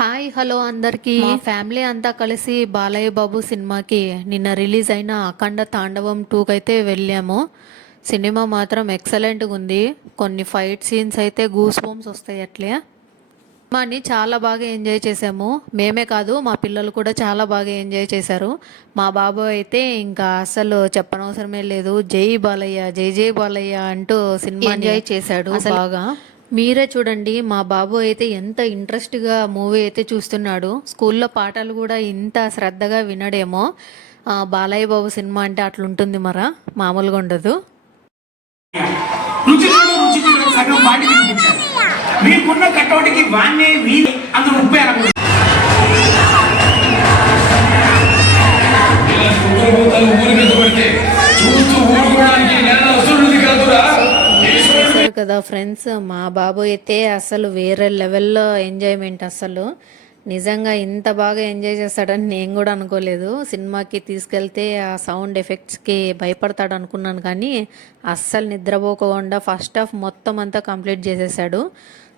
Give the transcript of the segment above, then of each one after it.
Hi hello అందరికీ. మా family అంతా కలిసి బాలయ్య బాబు సినిమాకి నిన్న రిలీజ్ అయిన అఖండ తాండవం 2కి అయితే వెళ్ళాము. సినిమా మాత్రం ఎక్సలెంట్గా ఉంది. కొన్ని ఫైట్ సీన్స్ అయితే గూస్ బంప్స్ వస్తాయి అట్లే. సినిమాని చాలా బాగా ఎంజాయ్ చేసాము. మేమే కాదు మా పిల్లలు కూడా చాలా బాగా ఎంజాయ్ చేశారు. మా బాబు అయితే ఇంకా అసలు చెప్పనవసరమే లేదు, జై బాలయ్య జై జై బాలయ్య అంటూ సినిమా ఎంజాయ్ చేశాడు బాగా. మీరే చూడండి, మా బాబు అయితే ఎంత ఇంట్రెస్ట్గా మూవీ అయితే చూస్తున్నాడు. స్కూల్లో పాఠాలు కూడా ఇంత శ్రద్ధగా వినడేమో. బాలయ్య బాబు సినిమా అంటే అట్లుంటుంది మరా, మామూలుగా ఉండదు. మీకున్న కట్టోటికి వాణ్ణి వీణి అందులో ఉప్పే కదా ఫ్రెండ్స్. మా బాబు అయితే అసలు వేరే లెవెల్లో ఎంజాయ్మెంట్. అసలు నిజంగా ఇంత బాగా ఎంజాయ్ చేస్తాడని నేను కూడా అనుకోలేదు. సినిమాకి తీసుకెళ్తే ఆ సౌండ్ ఎఫెక్ట్స్కి భయపడతాడు అనుకున్నాను, కానీ అస్సలు నిద్రపోకుండా ఫస్ట్ హాఫ్ మొత్తం అంతా కంప్లీట్ చేసేసాడు.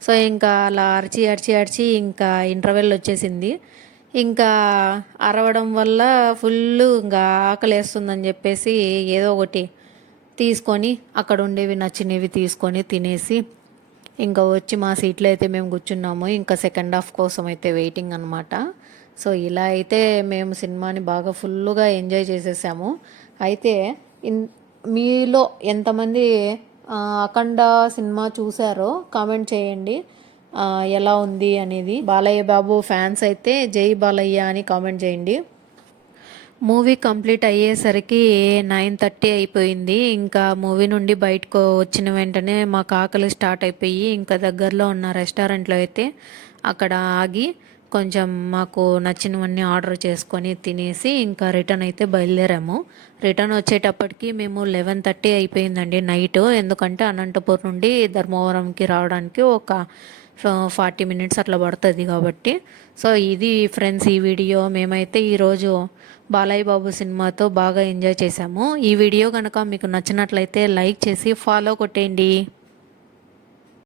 సో ఇంకా అలా అరిచి అరిచి అరిచి ఇంకా ఇంటర్వెల్ వచ్చేసింది. ఇంకా అరవడం వల్ల ఫుల్ ఇంకా ఆకలి వేస్తుందని చెప్పేసి ఏదో ఒకటి తీసుకొని అక్కడ ఉండేవి నచ్చినవి తీసుకొని తినేసి ఇంకా వచ్చి మా సీట్లో అయితే మేము కూర్చున్నాము. ఇంకా సెకండ్ హాఫ్ కోసం అయితే వెయిటింగ్ అనమాట. సో ఇలా అయితే మేము సినిమాని బాగా ఫుల్గా ఎంజాయ్ చేసేసాము. అయితే మీలో ఎంతమంది అఖండ సినిమా చూసారో కామెంట్ చేయండి, ఎలా ఉంది అనేది. బాలయ్య బాబు ఫ్యాన్స్ అయితే జై బాలయ్య అని కామెంట్ చేయండి. మూవీ కంప్లీట్ అయ్యేసరికి 9:30 అయిపోయింది. ఇంకా మూవీ నుండి బయటకు వచ్చిన వెంటనే మాకు ఆకలి స్టార్ట్ అయిపోయి ఇంకా దగ్గరలో ఉన్న రెస్టారెంట్లో అయితే అక్కడ ఆగి కొంచెం మాకు నచ్చినవన్నీ ఆర్డర్ చేసుకొని తినేసి ఇంకా రిటర్న్ అయితే బయలుదేరాము. రిటర్న్ వచ్చేటప్పటికి మేము 11:30 అయిపోయిందండి నైట్. ఎందుకంటే అనంతపూర్ నుండి ధర్మవరంకి రావడానికి ఒక 40 మినిట్స్ అట్లా పడుతుంది కాబట్టి. సో ఇది ఫ్రెండ్స్ ఈ వీడియో. మేమైతే ఈరోజు బాలయ్య బాబు సినిమాతో బాగా ఎంజాయ్ చేశాము. ఈ వీడియో కనుక మీకు నచ్చినట్లయితే లైక్ చేసి ఫాలో కొట్టేయండి.